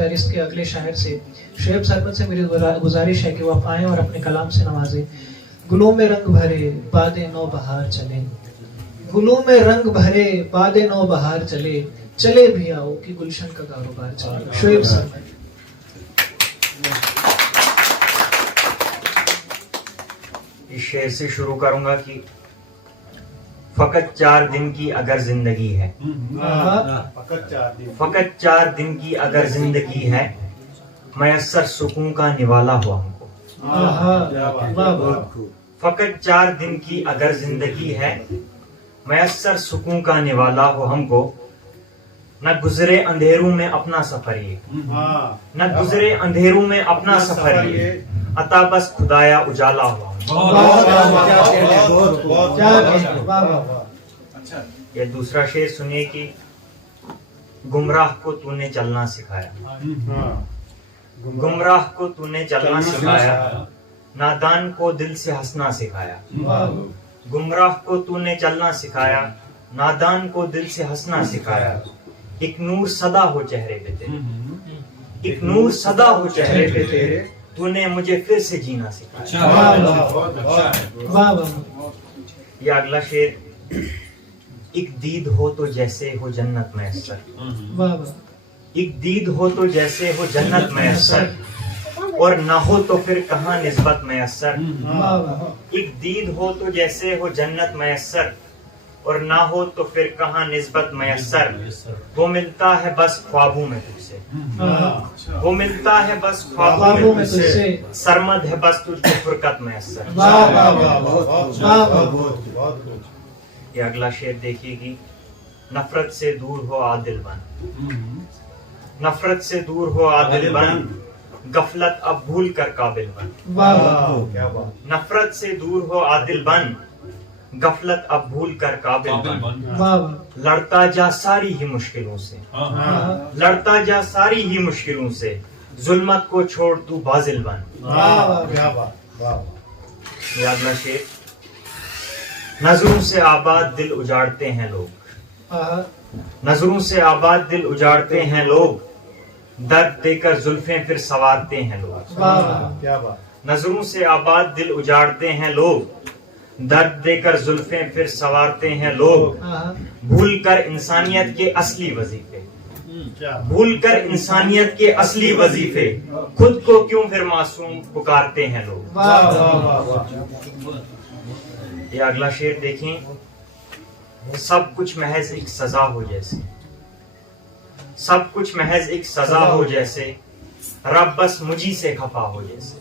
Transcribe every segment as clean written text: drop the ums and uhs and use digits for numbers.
فہرست کے اگلے شاعر سے شعیب سرمد سے میری گزارش ہے کہ وہ آئیں اور اپنے کلام سے نوازیں. گلوں میں رنگ بھرے باد نو بہار چلے, گلوں میں رنگ بھرے باد نو بہار چلے, چلے بھی آؤ کہ گلشن کا کاروبار چلے. شعیب سرمد. اس شعر سے شروع کروں گا کہ فقط 4 دن کی اگر زندگی ہے, فقط 4 دن کی اگر زندگی ہے, میسر سکون کا نوالا ہو ہم کو. فقط 4 دن کی اگر زندگی ہے, میسر سکون کا نوالا ہو ہم کو. نہ گزرے اندھیروں میں اپنا سفر یہ, نہ گزرے اندھیروں میں اپنا سفر یہ, عطا بس خدایا اجالا ہو. یہ دوسرا شعر سنیے کہ گمراہ کو تو نے چلنا سکھایا, گمراہ کو تو نے چلنا سکھایا, نادان کو دل سے ہنسنا سکھایا. گمراہ کو تو نے چلنا سکھایا, نادان کو دل سے ہنسنا سکھایا. ایک نور صدا ہو چہرے پہ تیرے, ایک نور صدا ہو چہرے پہ تیرے, تو نے مجھے پھر سے جینا سکھایا. یہ اگلا شعر, ایک دید ہو تو جیسے ہو جنت میسر, ایک دید ہو تو جیسے ہو جنت میسر, اور نہ ہو تو پھر کہاں نسبت میسر. ایک دید ہو تو جیسے ہو جنت میسر, اور نہ ہو تو پھر کہاں نسبت میسر. وہ ملتا ہے بس خوابوں میں تجھ سے, وہ ملتا ہے بس خوابوں میں تجھ سے, سرمد ہے بس تجھ کو فرقت میسر. یہ اگلا شعر دیکھیے گی, نفرت سے دور ہو عادل بن, نفرت سے دور ہو عادل بن, غفلت اب بھول کر قابل بن. نفرت سے دور ہو عادل بن, غفلت اب بھول کر قابل بن. لڑتا جا ساری ہی مشکلوں سے, لڑتا جا ساری ہی مشکلوں سے, ظلمت کو چھوڑ تو باذل بن. یہ اگلا شعر, نظروں سے آباد دل اجاڑتے ہیں لوگ, نظروں سے آباد دل اجاڑتے ہیں لوگ, درد دے کر زلفیں پھر سنوارتے ہیں لوگ. نظروں سے آباد دل اجاڑتے ہیں لوگ, درد دے کر زلفیں پھر سنوارتے ہیں لوگ. بھول کر انسانیت کے اصلی وظیفے, بھول کر انسانیت کے اصلی وظیفے, خود کو کیوں پھر معصوم پکارتے ہیں لوگ. یہ اگلا شعر دیکھیں, سب کچھ محض ایک سزا ہو جیسے, سب کچھ محض ایک سزا ہو جیسے, رب بس مجھی سے خفا ہو جیسے.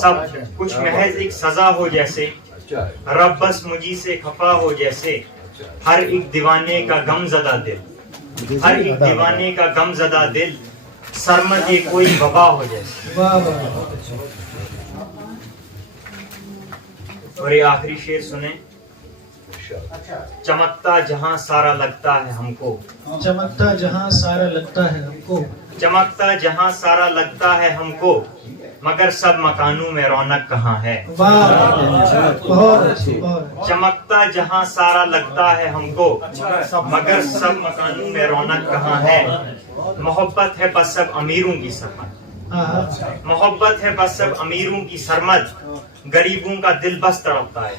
سب کچھ محض ایک سزا ہو جیسے, رب بس مجھی سے خفا ہو جیسے. ہر ایک دیوانے کا غم زدہ دل, ہر ایک دیوانے کا غم زدہ دل, سرمد یہ کوئی وبا ہو جیسے. اور یہ آخری شعر سنیں, چمکتا جہاں سارا لگتا ہے ہم کو, چمکتا جہاں سارا لگتا ہے ہم کو, چمکتا جہاں سارا لگتا ہے ہم کو, مگر سب مکانوں میں رونق کہاں ہے. چمکتا جہاں سارا لگتا ہے ہم کو, مگر سب مکانوں میں رونق کہاں ہے. محبت ہے بس سب امیروں کی سرمد, محبت ہے بس سب امیروں کی سرمد, غریبوں کا دل بس تڑپتا ہے.